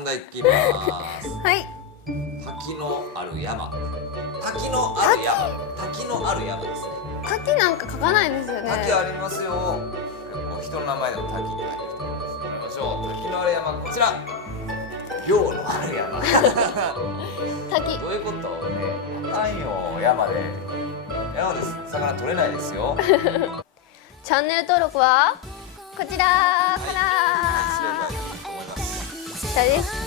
問題いきます。はい。滝のある山。滝のある山。滝のある山ですね。滝なんか書かないんですよね。滝ありますよ。人の名前でも滝って書いてる人もいます。読みましょう。滝のある山、こちら。量のある山。滝。どういうことね。あかんよ、山で。山で魚取れないですよ。チャンネル登録はこちらから。下です。